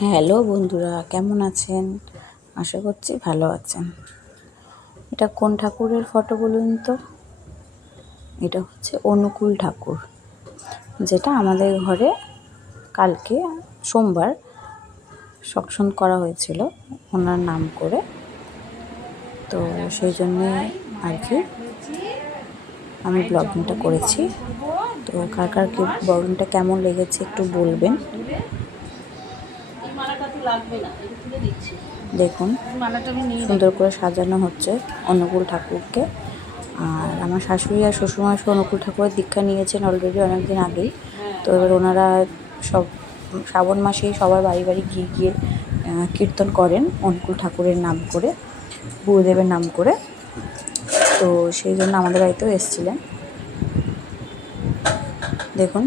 Hello বন্ধুরা, কেমন আছেন? আশা করছি ভালো আছেন। এটা কোন ঠাকুরের ফটো বলুন তো? এটা হচ্ছে অনুকূল ঠাকুর, যেটা আমাদের ঘরে কালকে সোমবার সৎসঙ্গ করা হয়েছিল ওনার নাম করে। তো সেই জন্যে আর কি আমি ব্লগিংটা করেছি। তো কার কার কি ব্লগিংটা কেমন লেগেছে একটু বলবেন। দেখুন সুন্দর করে সাজানো হচ্ছে অনুকূল ঠাকুরকে। আর আমার শাশুড়ি আর শ্বশুরমশাই অনুকূল ঠাকুরের দীক্ষা নিয়েছেন অলরেডি অনেক দিন আগেই। তো এবার ওনারা সব শ্রাবণ মাসেই সবার বাড়ি বাড়ি গিয়ে গিয়ে কীর্তন করেন অনুকূল ঠাকুরের নাম করে, গুরুদেবের নাম করে। তো সেই জন্য আমাদের বাড়িতেও এসেছিলেন। দেখুন,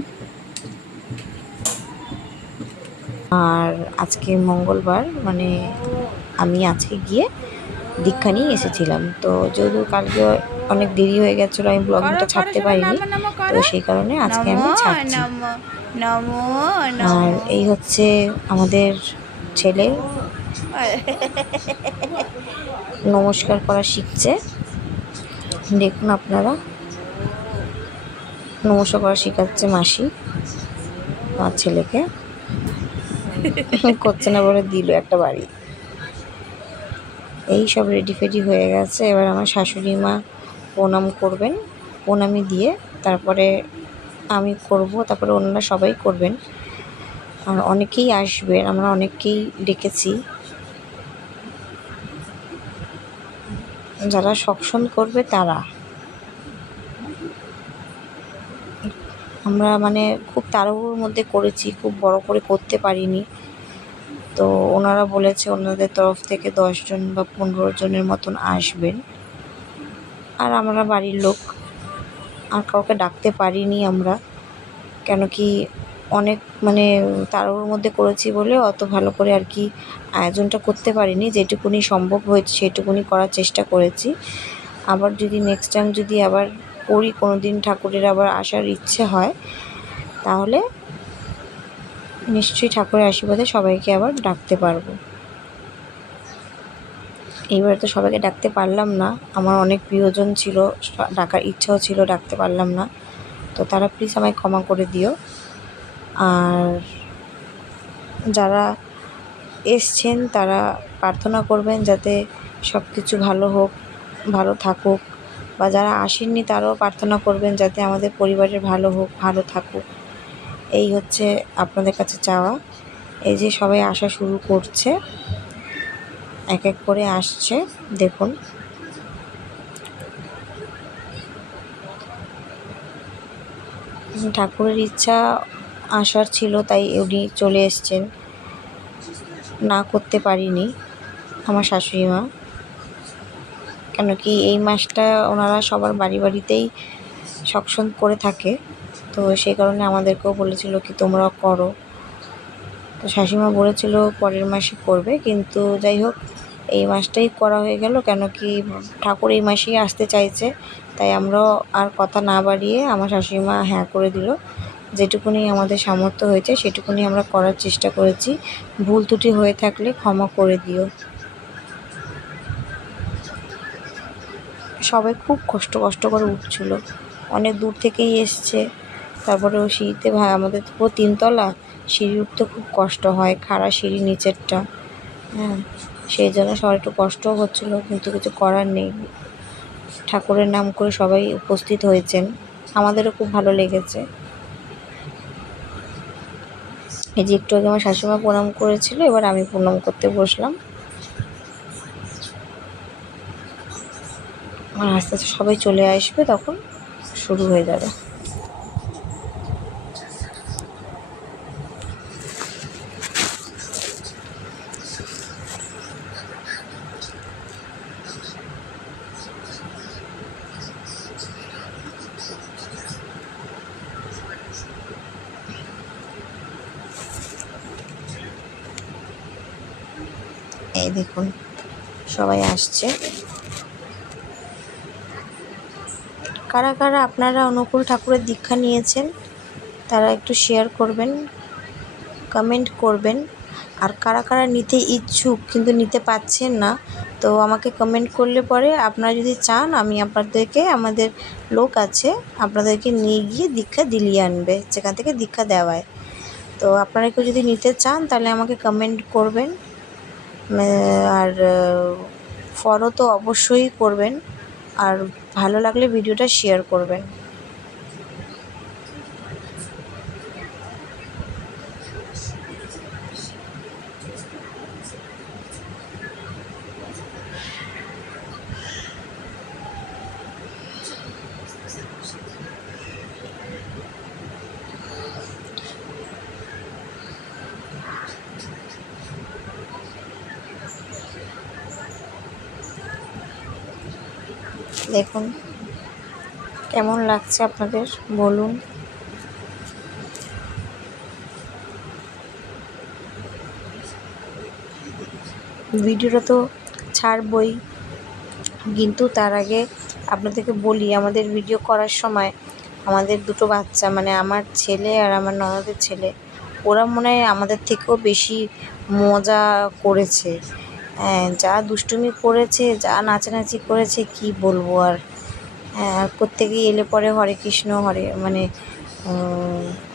আর আজকে মঙ্গলবার, মানে আমি আজকে গিয়ে দীক্ষা নিয়ে এসেছিলাম। তো যেহেতু কালকে অনেক দেরি হয়ে গেছিলো, আমি ব্লগিংটা ছাড়তে পারিনি, তো সেই কারণে আজকে আমি ছাড়ছি। আর এই হচ্ছে আমাদের ছেলে নমস্কার করা শিখছে। দেখুন আপনারা, নমস্কার করা শেখাচ্ছে মাসি আমার ছেলেকে। করছে না বলে দিল একটা বাড়ি। এই সব রেডি ফেডি হয়ে গেছে। এবার আমার শাশুড়ি মা প্রণাম করবেন, প্রণামি দিয়ে তারপরে আমি করব, তারপরে অন্যরা সবাই করবেন। আর অনেকেই আসবেন, আমরা অনেককেই ডেকেছি। যারা সৎসঙ্গ করবে তারা, আমরা মানে খুব তাড়াহুড়োর মধ্যে করেছি, খুব বড় করে করতে পারিনি। তো ওনারা বলেছে ওনাদের তরফ থেকে 10 জন বা 15 জনের মতন আসবেন। আর আমরা বাড়ির লোক, আর কাউকে ডাকতে পারিনি আমরা, কেন কি অনেক মানে তাড়াহুড়োর মধ্যে করেছি বলে অত ভালো করে আর কি আয়োজনটা করতে পারিনি। যেটুকুনি সম্ভব হয়েছে সেটুকুনি করার চেষ্টা করেছি। আবার যদি নেক্সট টাইম যদি আবার করি, কোনো দিন ঠাকুরের আবার আসার ইচ্ছে হয়, তাহলে নিশ্চয়ই ঠাকুরের আশীর্বাদে সবাইকে আবার ডাকতে পারবো। এইবারে তো সবাইকে ডাকতে পারলাম না, আমার অনেক প্রিয়জন ছিল, ডাকার ইচ্ছাও ছিল, ডাকতে পারলাম না। তো তারা প্লিজ আমায় ক্ষমা করে দিও। আর যারা এসছেন তারা প্রার্থনা করবেন যাতে সব কিছু ভালো হোক, ভালো থাকুক। বা যারা আসেননি তারাও প্রার্থনা করবেন যাতে আমাদের পরিবারের ভালো হোক, ভালো থাকুক। এই হচ্ছে আপনাদের কাছে চাওয়া। এই যে সবাই আসা শুরু করছে, এক এক করে আসছে। দেখুন, ঠাকুরের ইচ্ছা আসার ছিল তাই উনি চলে এসছেন, না করতে পারিনি আমার শাশুড়ি মা। কেন কি এই মাসটা ওনারা সবার বাড়ি বাড়িতেই সৎসঙ্গ করে থাকে, তো সেই কারণে আমাদেরকেও বলেছিল কি তোমরাও করো। তো শাশুড়িমা বলেছিল পরের মাসে করবে, কিন্তু যাই হোক এই মাসটাই করা হয়ে গেল। কেন কি ঠাকুর এই মাসেই আসতে চাইছে, তাই আমরাও আর কথা না বাড়িয়ে আমার শাশুড়িমা হ্যাঁ করে দিল। যেটুকুনি আমাদের সামর্থ্য হয়েছে সেটুকুনি আমরা করার চেষ্টা করেছি। ভুল ত্রুটি হয়ে থাকলে ক্ষমা করে দিও। সবাই খুব কষ্ট করে উঠছিল, অনেক দূর থেকেই এসছে। তারপরে ও সিঁড়িতে আমাদের তো পুরো 3 তলা, সিঁড়ি উঠতে খুব কষ্ট হয়, খাড়া সিঁড়ি নিচেরটা। হ্যাঁ, সেই জন্য সবার একটু কষ্টও হচ্ছিলো, কিন্তু কিছু করার নেই। ঠাকুরের নাম করে সবাই উপস্থিত হয়েছেন, আমাদেরও খুব ভালো লেগেছে। এই যে একটু আগে আমার শাশুড়িমা প্রণাম করেছিল, এবার আমি প্রণাম করতে বসলাম। আর আস্তে আস্তে সবাই চলে আসবে, তখন শুরু হয়ে যাবে। এই দেখুন সবাই আসছে। কারা কারা আপনারা অনুকূল ঠাকুরের দীক্ষা নিয়েছেন তারা একটু শেয়ার করবেন, কমেন্ট করবেন। আর কারা কারা নিতে ইচ্ছুক কিন্তু নিতে পারছেন না, তো আমাকে কমেন্ট করলে পরে আপনারা যদি চান আমি আপনাদেরকে, আমাদের লোক আছে, আপনাদেরকে নিয়ে গিয়ে দীক্ষা দিলিয়ে আনবে যেখান থেকে দীক্ষা দেওয়ায়। তো আপনারা কেউ যদি নিতে চান তাহলে আমাকে কমেন্ট করবেন, আর ফলো তো অবশ্যই করবেন, আর ভালো লাগলে ভিডিওটা শেয়ার করবেন। দেখুন কেমন লাগছে আপনাদের বলুন। ভিডিওটা তো ছাড়বই, কিন্তু তার আগে আপনাদেরকে বলি, আমাদের ভিডিও করার সময় আমাদের দুটো বাচ্চা, মানে আমার ছেলে আর আমার ননদের ছেলে, ওরা মনে হয় আমাদের থেকেও বেশি মজা করেছে। হ্যাঁ, যা দুষ্টুমি করেছে, যা নাচানাচি করেছে কি বলবো আর। হ্যাঁ, আর প্রত্যেকেই এলে পরে হরে কৃষ্ণ হরে, মানে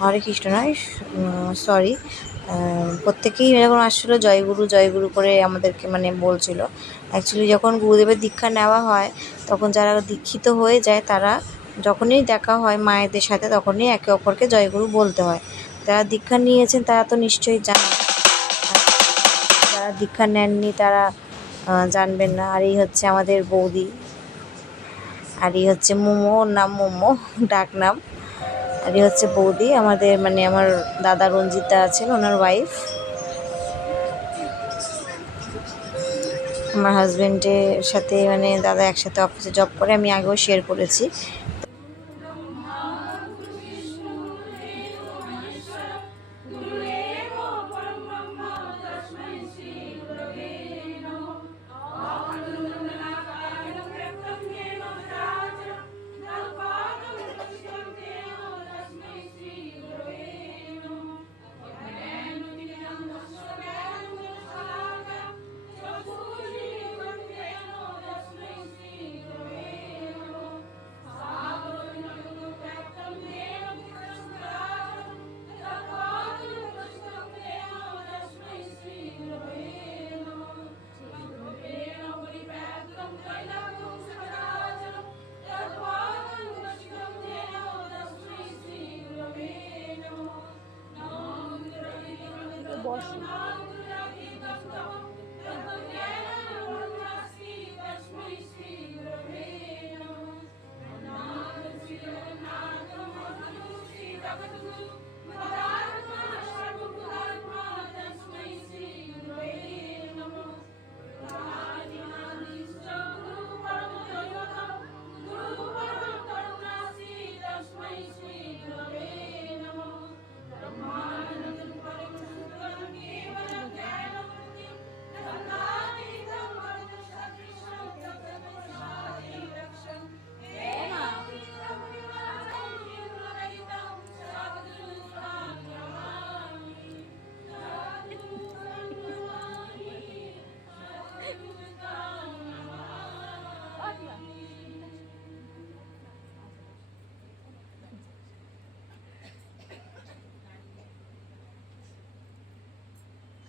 হরে কৃষ্ণ নয়, সরি, প্রত্যেকেই যখন আসছিলো জয়গুরু জয়গুরু করে আমাদেরকে মানে বলছিল। অ্যাকচুয়ালি যখন গুরুদেবের দীক্ষা নেওয়া হয় তখন যারা দীক্ষিত হয়ে যায় তারা যখনই দেখা হয় মায়েদের সাথে তখনই একে অপরকে জয়গুরু বলতে হয়। যারা দীক্ষা নিয়েছেন তারা তো নিশ্চয়ই জানেন, যারা দীক্ষা নেননি তারা জানবেন না। আর এই হচ্ছে আমাদের বৌদি, আর এই হচ্ছে মোমো, ওর নাম মোমো ডাক নাম। আর এই হচ্ছে বৌদি আমাদের, মানে আমার দাদা রঞ্জিতা আছেন ওনার ওয়াইফ। আমার হাজব্যান্ডের সাথে মানে দাদা একসাথে অফিসে জব করে, আমি আগেও শেয়ার করেছি।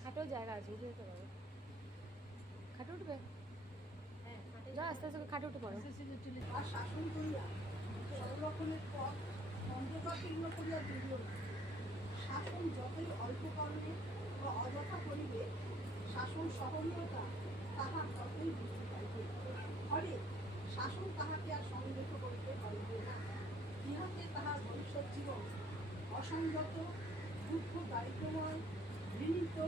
খাটো জায়গা আছে, উঠে যেতে পারো। খাটে উঠবে? যা আস্তে আস্তে খাটে উঠে পড়ো। আর শাসন করিয়া সর্বক্ষণের পথ অন্ধকারপূর্ণ করিয়া তুলিল না। শাসন যতই অল্প কর্মে বা অযথা করিবে, শাসন সহনীয়তা তাহার ততই বৃদ্ধি পাইবে। ফলে শাসন তাহাকে আর সংযত করিতে পারিবে না। ইহাতে তাহার ভবিষ্যৎ জীবন অসংযত, দুঃখ দারিদ্র্যময়, ঘৃণিত,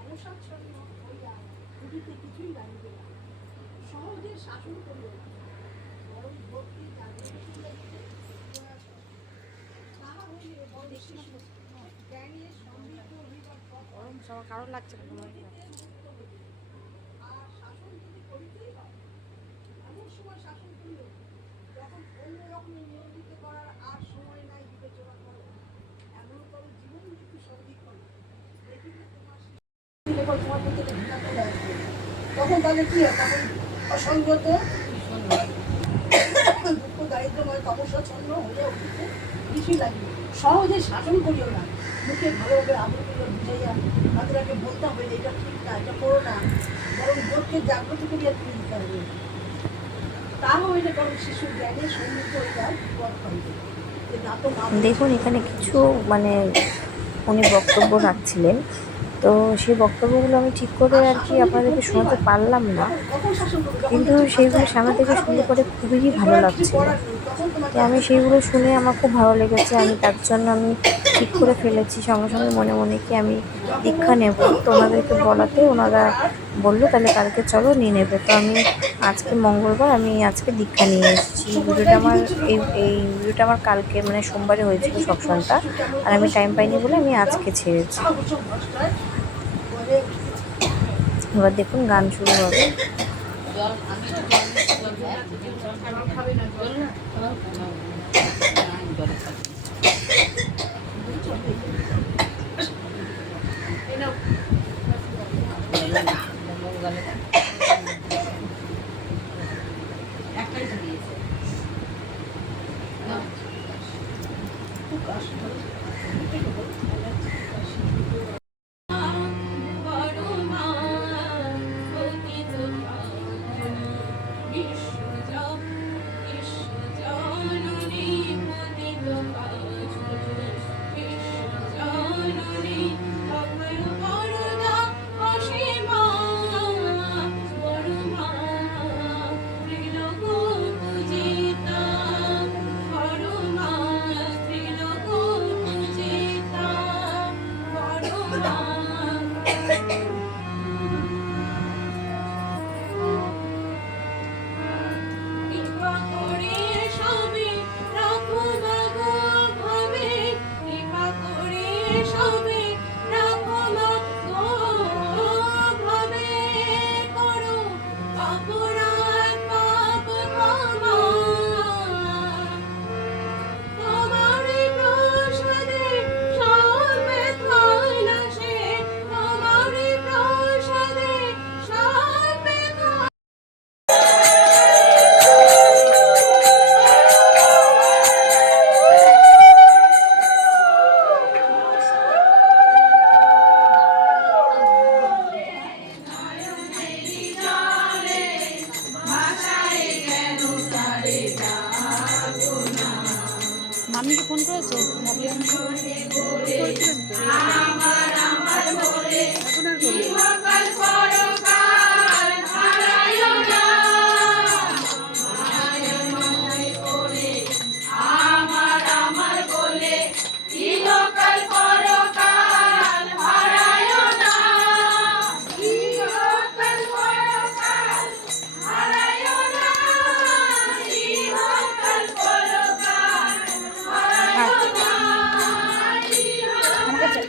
অবসাচ্ছন্ন হইয়া ঘটিতে কিছুই দাঁড়িবে না। সহজে শাসন করিও না, বরং ভক্তি জাগ্রত করিয়া দিতে প্রয়াস কর। তাহা হইলে বড় জ্ঞানের সমৃদ্ধ হইবার পথ কারোর লাগছে না তোমার? মুক্ত হইবে। আর শাসন যদি করিতেই হয়, এমন সময় শাসন করিও যখন অন্য রকমের নিয়ন্ত্রিত করার আর সময় নাই বিবেচনা করো। এমন করো জীবন মৃত্যু সন্ধিক্ষণ, দেখিবে তোমার পর তোমার মধ্যে ঘৃণা চলে আসবে। তখন তাহলে কি হয়? তখন অসংযত দুঃখ দারিদ্র্যময় তপস্যাচ্ছন্ন হয়ে উঠতে কিছুই লাগবে। সহজে শাসন করিও না, মুখে ভালোভাবে আদর করিয়া বুঝাইয়া তাদেরকে বলতে হবে যে এটা ঠিক না, এটা করো না, বরং বোধকে জাগ্রত করিয়া তুলে দিতে হবে। তা হইলে বরং শিশুর জ্ঞানের সমৃদ্ধ হইয়া বিপদ হইবে। যে না তো মা দেখুন এখানে কিছু মানে উনি বক্তব্য রাখছিলেন, তো সেই বক্তব্যগুলো আমি ঠিক করে আর কি আপনাদেরকে শোনাতে পারলাম না, কখন শাসন করবে? যখন কিন্তু তুমি সেইগুলো একদম সামনে থেকে খারাপ শুনতে হয়ে পরে যাচ্ছে, খুবই ঠিক ভালো করে আর কিছু লাগছিল। করার নেই, তখন তোমাকে তো আমি সেইগুলো শুনে আমার খুব ভালো লেগেছে, আমি তার জন্য আমি ঠিক করে ফেলেছি সঙ্গে সঙ্গে মনে মনে কি আমি দীক্ষা নেব। তো ওনাদেরকে বলাতে ওনারা বললো তাহলে কালকে চলো নিয়ে নেবে। তো আমি আজকে মঙ্গলবার, আমি আজকে দীক্ষা নিয়ে এসেছি। ভিডিওটা আমার এই ভিডিওটা আমার কালকে মানে সোমবারে হয়েছিল সপ্তাহটা, আর আমি টাইম পাইনি বলে আমি আজকে ছেড়েছি। এবার দেখুন গান শুরু হবে। মাম্মিকে ফোন করেছো? ভাবলি আমি করেছিলাম তো এখন আর করি। আমার কাছে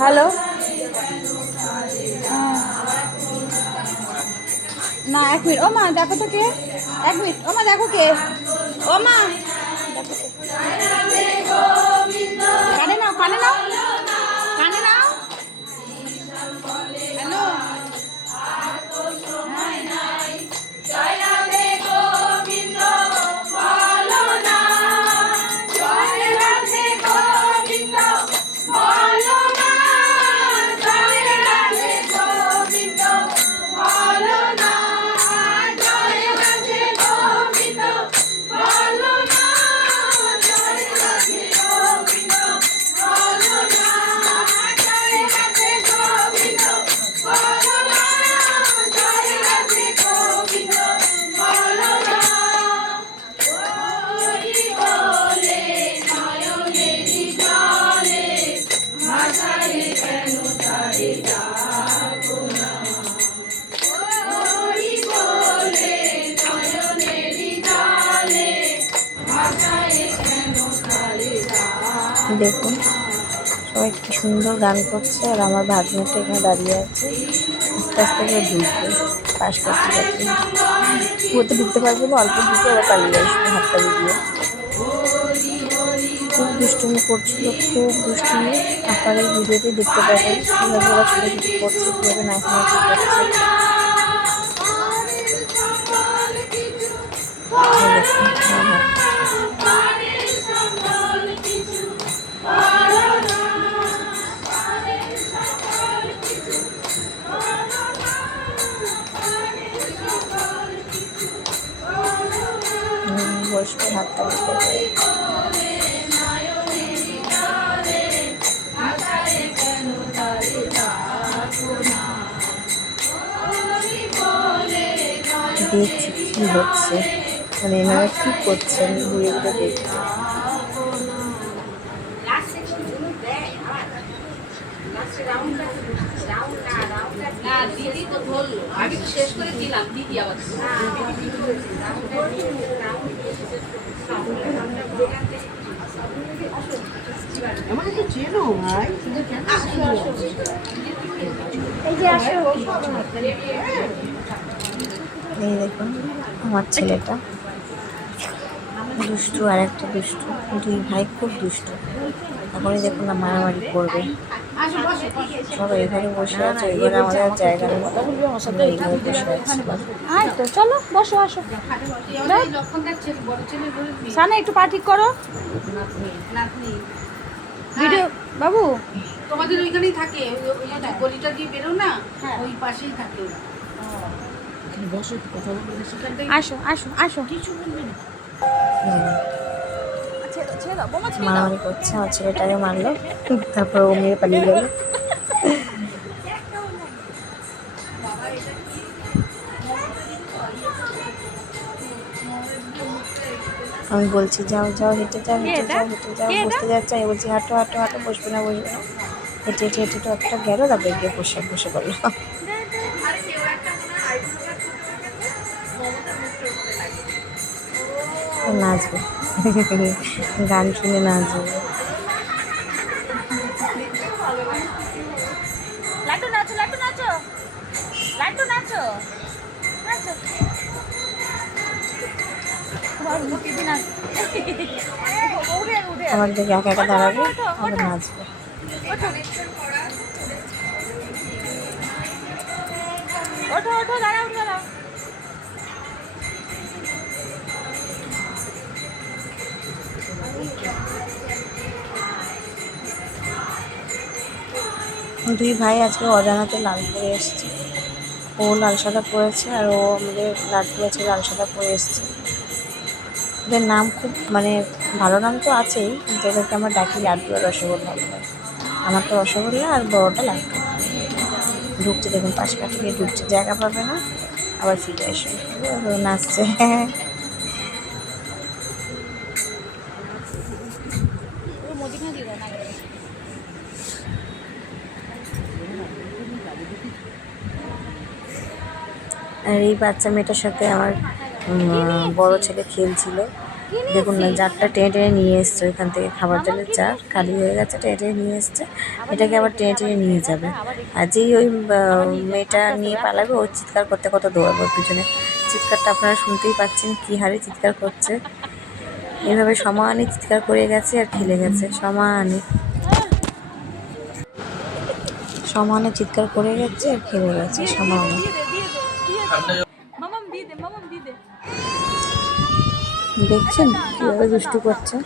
হ্যালো, না 1 মিনিট। ও মা দেখো তো কে, 1 মিনিট। ও মা দেখো কে, ও মা কানে নাও, কানে নাও, কানে নাও। হ্যালো, বলো না দেখুন সবাই কি সুন্দর গান করছে, আর আমার ভাগ্নিটা এখানে দাঁড়িয়ে আছে, আস্তে আস্তে করে ঢুকবে পাশ করতে করতে। ও তো ঢুকতে পারবে না, অল্প ঢুকে ওরা পালিয়ে আসবে হাততালি দিয়ে। খুব দুষ্টুমি করছিল, খুব দুষ্টুমি। আপনারা এই ভিডিওতে দেখতে পাবেন কীভাবে ওরা ছোটাছুটি করছে, কীভাবে নাচানাচি করছে। এই দেখুন আমার বসবে হাততালি দেবে। দেখছি কি হচ্ছে, মানে এনারা কি করছেন ঘুরে ঘুরে দেখছি। দিদি তো ধরলো, আমি তো শেষ করে দিলাম, দিদি আবার আমাকে তো চেনো ভাই, তুমি কেন এই দেখুন আমার ছেলেটা দুষ্টু, আর একটা দুষ্টু, দুই ভাই খুব দুষ্টু। এখনই দেখুন না মারামারি করবে। সবাই এখানে বসে আছে, এবারে আমাদের আর জায়গা নেই, আমরা এইভাবে বসে আছি। আয় তো চলো বসো, আসো সানা, একটু পা ঠিক করো। ভিডিও বাবু তোমাদের ওইখানেই থাকে, ওই যে গলিটা দিয়ে বেরো না, ওই পাশেই থাকে ওরা। বসে কথা বলবে সেখান থেকে। আসো আসো আসো, কিছু বলবে না। মারামারি করছে, আমার ছেলেটাকে মারলো, তারপর ও মেরে পালিয়ে গেল। আমি বলছি যাও যাও, হেঁটে যাও হেঁটে যাও হেঁটে যাও, বসতে যাচ্ছে, আমি বলছি হাঁটো হাঁটো হাঁটো, বসবে না বসবে না। হেঁটে হেঁটে হেঁটে হেঁটে একটা গেলো, তারপরে গিয়ে বসে বসে পড়লো। নাচবে, গান শুনে নাচবে। লাট্টু নাচো, লাট্টু নাচো, লাট্টু নাচো, নাচো। আমার দিকে একা একা দাঁড়াবে, আবার নাচবে। ওঠো ওঠো, দাঁড়াও দাঁড়াও। দুই ভাই আজকে অজানাতে লাল পরে এসছে, ও লাল সাদা পরেছে, আর ও আমাদের লাড্ডু আছে লাল সাদা পরে এসছে। ওদের নাম খুব মানে ভালো নাম তো আছেই, কিন্তু ওদেরকে আমরা ডাকি লাড্ডু আর রসগোল্লা বলে। আমার তো রসগোল্লা আর বড়টা লাড্ডু। ঢুকছে দেখুন, পাশ কাটিয়ে ঢুকছে, জায়গা পাবে না, আবার ফিরে এসে নাচছে। আর এই বাচ্চা মেয়েটার সাথে আমার বড় ছেলে খেলছিল। দেখুন না, জারটা টেনে টেনে নিয়ে এসছে ওইখান থেকে, খাবার জলের জার খালি হয়ে গেছে, টেনে টেনে নিয়ে এসছে, এটাকে আবার টেনে টেনে নিয়ে যাবে। আর যেই ওই মেয়েটা নিয়ে পালাবে, ও চিৎকার করতে কত দৌড়াবে ওর পিছনে। চিৎকারটা আপনারা শুনতেই পাচ্ছেন, কী হারে চিৎকার করছে। এভাবে সমানে চিৎকার করে গেছে আর খেলে গেছে, সমানে সমানে চিৎকার করে গেছে আর খেলে গেছে সমানে। দেখছেন কীভাবে দুষ্টু করছে,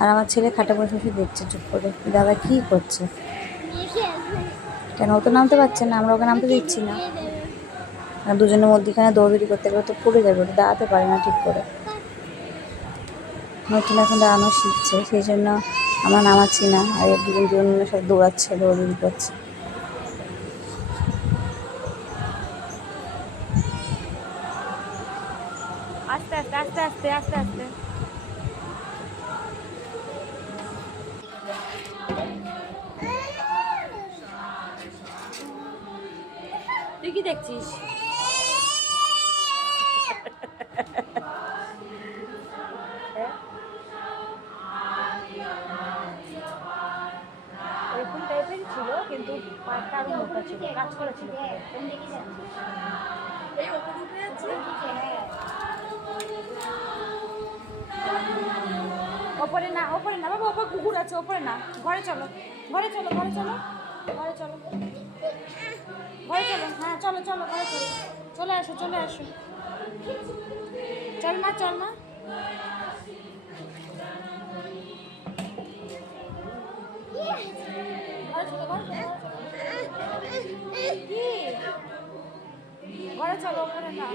আর আমার ছেলে খাটে বসে বসে দেখছে চুপ করে, দাদা কী করছে। কেন ও তো নামতে পারছে না, আমরা ওকে নামতে দিচ্ছি না। আর দুজনের মধ্যেখানে দৌড়দৌড়ি করতে গেলে তো পড়ে যাবে, ওটা দাঁড়াতে পারে না ঠিক করে। নতুন এখন দাঁড়ানো শিখছে, সেই জন্য আমরা নামাচ্ছি না, আর দুজন সব দৌড়াচ্ছে, দৌড়দৌড়ি করছে। আস্তে আস্তে আস্তে আস্তে আস্তে আস্তে। তুই কি দেখছিস? পায়েরটা আরো মোটা ছিল, কাজ করেছিল এই ওপরে উঠে যাচ্ছে। ওপরে না, ওপরে না বাবা, ওপরে কুকুর আছে, ওপরে না। ঘরে চলো, ঘরে চলো, ঘরে চলো, ঘরে চলো, ঘরে চলো। হ্যাঁ চলো চলো, ঘরে চলো, চলে আসো, চলে আসো। চল মা, চল মা। ঘরে চলো, ঘরে চলো, কি? ঘরে চলো, ওপরে না।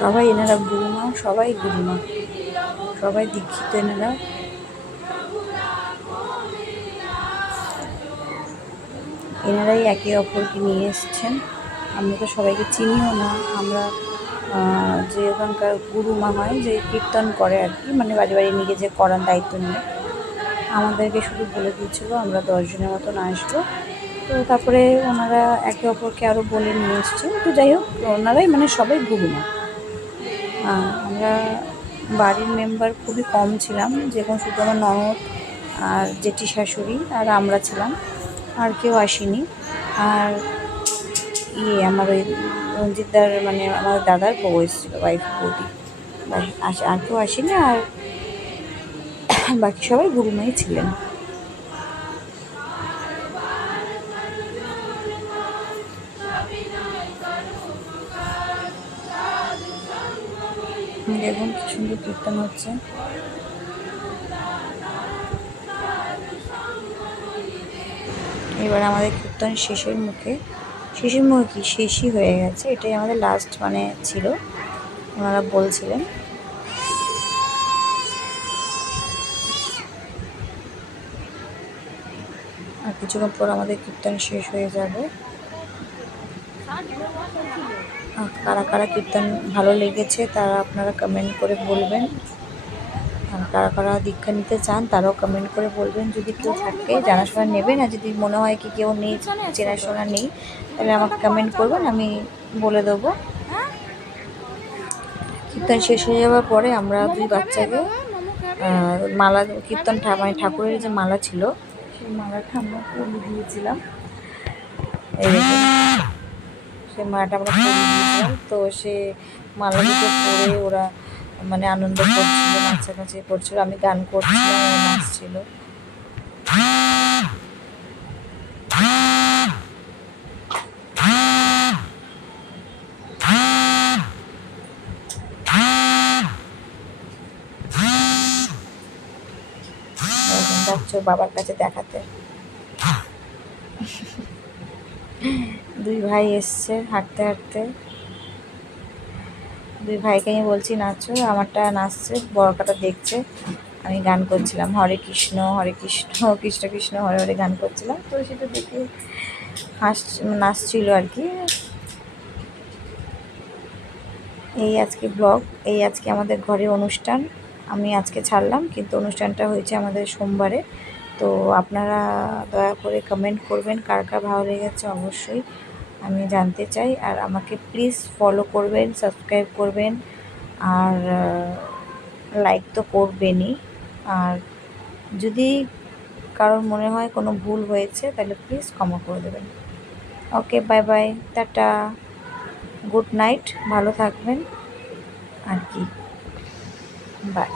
সবাই এনারা গুরুমা, সবাই গুরুমা, সবাই দীক্ষিত এনারা। এনারাই একে অপরকে নিয়ে এসছেন। আমরা তো সবাইকে চিনিও না। আমরা যে ওখানকার গুরুমা হয়, যে কীর্তন করে আর কি, মানে বাড়ি বাড়ি নিয়ে যে করার দায়িত্ব নিয়ে, আমাদেরকে শুধু বলে দিয়েছিলো আমরা 10 জনের মতন আসবো। তো তারপরে ওনারা একে অপরকে আরও বলে নিয়ে এসছেন। তো যাই হোক, ওনারাই মানে সবাই গুরুমা। আমরা বাড়ির মেম্বার খুবই কম ছিলাম, যেরকম শুধু আমার ননদ আর জেঠি শাশুড়ি আর আমরা ছিলাম, আর কেউ আসেনি। আর আমার ওই রঞ্জিতদার মানে আমার দাদার বউ এসেছিলো, ওয়াইফ বৌদি, আর কেউ আসেনি। আর বাকি সবাই গুরুমাই ছিলেন। দেখুন কি সুন্দর কীর্তন হচ্ছে। এবার আমাদের কীর্তন শেষের মুখে কি শেষই হয়ে গেছে, এটাই আমাদের লাস্ট মানে ছিল, ওনারা বলছিলেন। আর কিছুক্ষণ পর আমাদের কীর্তন শেষ হয়ে যাবে। কারা কারা কীর্তন ভালো লেগেছে তারা আপনারা কমেন্ট করে বলবেন। আর কারা কারা দীক্ষা নিতে চান তারাও কমেন্ট করে বলবেন। যদি কেউ থাকে জানাশোনা নেবেন, আর যদি মনে হয় কি কেউ নেই, চেনাশোনা নেই, তাহলে আমাকে কমেন্ট করবেন, আমি বলে দেবো। কীর্তন শেষ হয়ে যাওয়ার পরে আমরা দুই বাচ্চাকে মালা, কীর্তন মানে ঠাকুরের যে মালা ছিল সেই মালাটা আমরা পরিয়ে দিয়েছিলাম। এই দেখুন, সেই মালাটা আমরা পরিয়ে দিয়েছিলাম। তো সে মালা দুটো পরে ওরা মানে আনন্দ করছিল, নাচানাচি করছিল, আমি গান করছিলাম, ও নাচছিল। যাচ্ছ বাবার কাছে দেখাতে। দুই ভাই এসছে হাঁটতে হাঁটতে। দুই ভাইকে আমি বলছি নাচো, আমারটা নাচছে, বড়কাটা দেখছে, আমি গান করছিলাম হরে কৃষ্ণ কৃষ্ণ কৃষ্ণ হরে হরে গান করছিলাম। তো সেটা দেখে নাচছিল আর কি। এই আজকে ব্লগ, এই আজকে আমাদের ঘরে অনুষ্ঠান। আমি আজকে ছাড়লাম, কিন্তু অনুষ্ঠানটা হয়েছে আমাদের সোমবারে। তো আপনারা দয়া করে কমেন্ট করবেন কার কার ভালো লেগেছে, অবশ্যই আমি জানতে চাই। আর আমাকে প্লিজ ফলো করবেন, সাবস্ক্রাইব করবেন, আর লাইক তো করবেনই। আর যদি কারোর মনে হয় কোনো ভুল হয়েছে তাহলে প্লিজ ক্ষমা করে দেবেন। Okay, bye bye, tata, good night, ভালো থাকবেন আর কি, বাই।